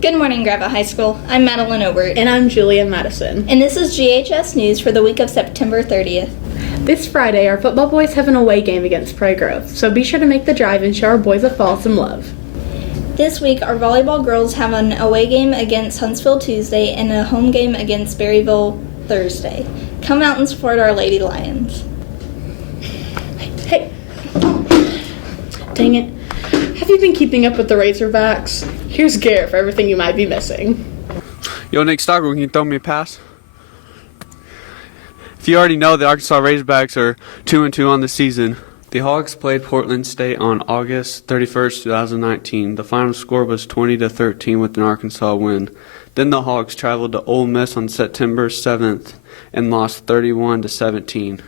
Good morning, Grava High School. I'm Madeline Obert. And I'm Julia Madison. And this is GHS News for the week of September 30th. This Friday, our football boys have an away game against Prairie Grove, so be sure to make the drive and show our boys of fall some love. This week, our volleyball girls have an away game against Huntsville Tuesday and a home game against Berryville Thursday. Come out and support our Lady Lions. Hey. Dang it. Have you been keeping up with the Razorbacks? Here's Garrett for everything you might be missing. Yo, Nick Stockwell, can you throw me a pass? If you already know, the Arkansas Razorbacks are 2-2 on the season. The Hogs played Portland State on August 31st, 2019. The final score was 20-13 with an Arkansas win. Then the Hogs traveled to Ole Miss on September 7th and lost 31-17.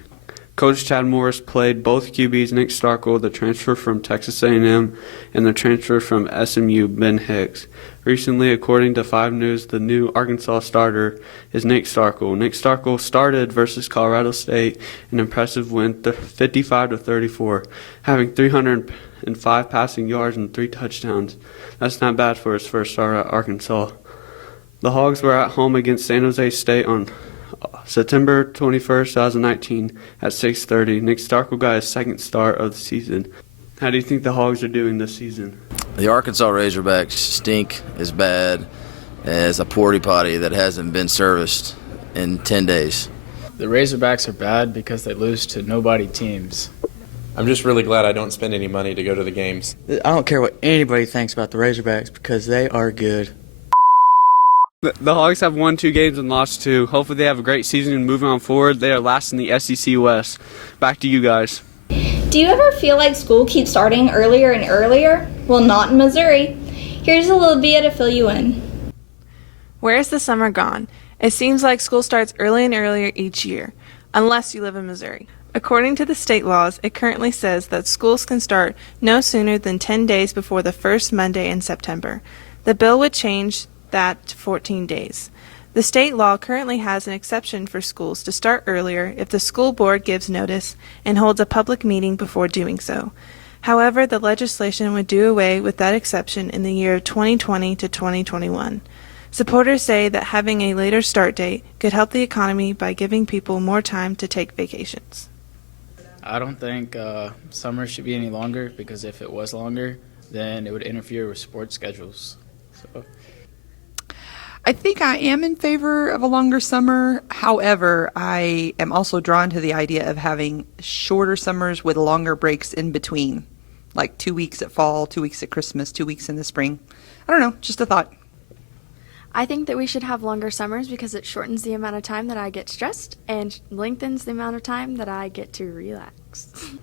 Coach Chad Morris played both QBs, Nick Starkle, the transfer from Texas A&M, and the transfer from SMU, Ben Hicks. Recently, according to 5 News, the new Arkansas starter is Nick Starkle. Nick Starkle started versus Colorado State, an impressive win, 55-34, having 305 passing yards and 3 touchdowns. That's not bad for his first start at Arkansas. The Hogs were at home against San Jose State on September 21st, 2019 at 6:30. Nick Starkle got his second start of the season. How do you think the Hogs are doing this season? The Arkansas Razorbacks stink as bad as a porta potty that hasn't been serviced in 10 days. The Razorbacks are bad because they lose to nobody teams. I'm just really glad I don't spend any money to go to the games. I don't care what anybody thinks about the Razorbacks because they are good. The Hogs have won 2 games and lost 2. Hopefully they have a great season and moving on forward. They are last in the SEC West. Back to you guys. Do you ever feel like school keeps starting earlier and earlier? Well, not in Missouri. Here's Olivia to fill you in. Where's the summer gone? It seems like school starts early and earlier each year, unless you live in Missouri. According to the state laws, it currently says that schools can start no sooner than 10 days before the first Monday in September. The bill would change that to 14 days. The state law currently has an exception for schools to start earlier if the school board gives notice and holds a public meeting before doing so. However, the legislation would do away with that exception in the year 2020 to 2021. Supporters say that having a later start date could help the economy by giving people more time to take vacations. I don't think summer should be any longer because if it was longer, then it would interfere with sports schedules. So. I think I am in favor of a longer summer. However, I am also drawn to the idea of having shorter summers with longer breaks in between, like 2 weeks at fall, 2 weeks at Christmas, 2 weeks in the spring. I don't know, just a thought. I think that we should have longer summers because it shortens the amount of time that I get stressed and lengthens the amount of time that I get to relax.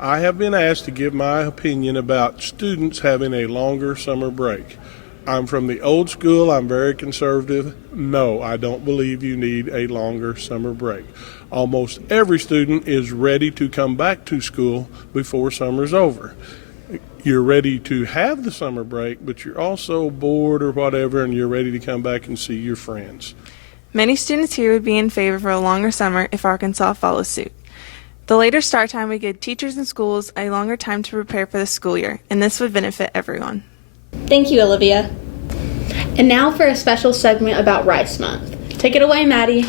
I have been asked to give my opinion about students having a longer summer break. I'm from the old school. I'm very conservative. No, I don't believe you need a longer summer break. Almost every student is ready to come back to school before summer's over. You're ready to have the summer break, but you're also bored or whatever, and you're ready to come back and see your friends. Many students here would be in favor for a longer summer if Arkansas follows suit. The later start time would give teachers and schools a longer time to prepare for the school year, and this would benefit everyone. Thank you, Olivia. And now for a special segment about Rice Month. Take it away, Maddie.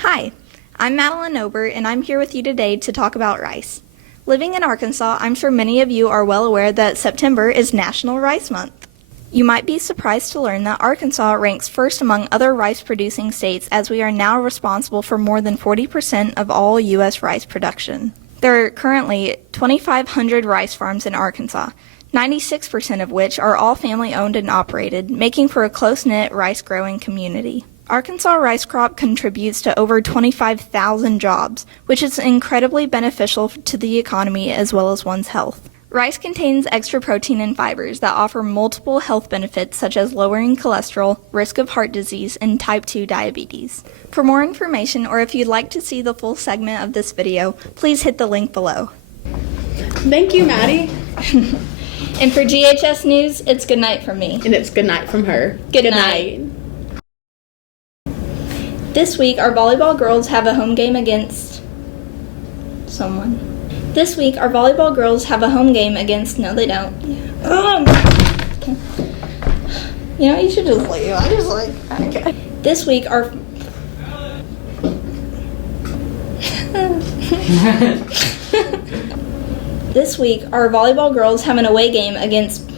Hi, I'm Madeline Obert, and I'm here with you today to talk about rice. Living in Arkansas, I'm sure many of you are well aware that September is National Rice Month. You might be surprised to learn that Arkansas ranks first among other rice-producing states as we are now responsible for more than 40% of all U.S. rice production. There are currently 2,500 rice farms in Arkansas, 96% of which are all family-owned and operated, making for a close-knit rice-growing community. Arkansas rice crop contributes to over 25,000 jobs, which is incredibly beneficial to the economy as well as one's health. Rice contains extra protein and fibers that offer multiple health benefits such as lowering cholesterol, risk of heart disease, and type 2 diabetes. For more information or if you'd like to see the full segment of this video, please hit the link below. Thank you, Maddie. And for GHS News, it's good night from me. And it's good night from her. Good night. This week, our volleyball girls have a home game against someone. This week, our volleyball girls have a home game against, no they don't. Okay. You know, you should just leave. I just like, okay. This week, our This week, our volleyball girls have an away game against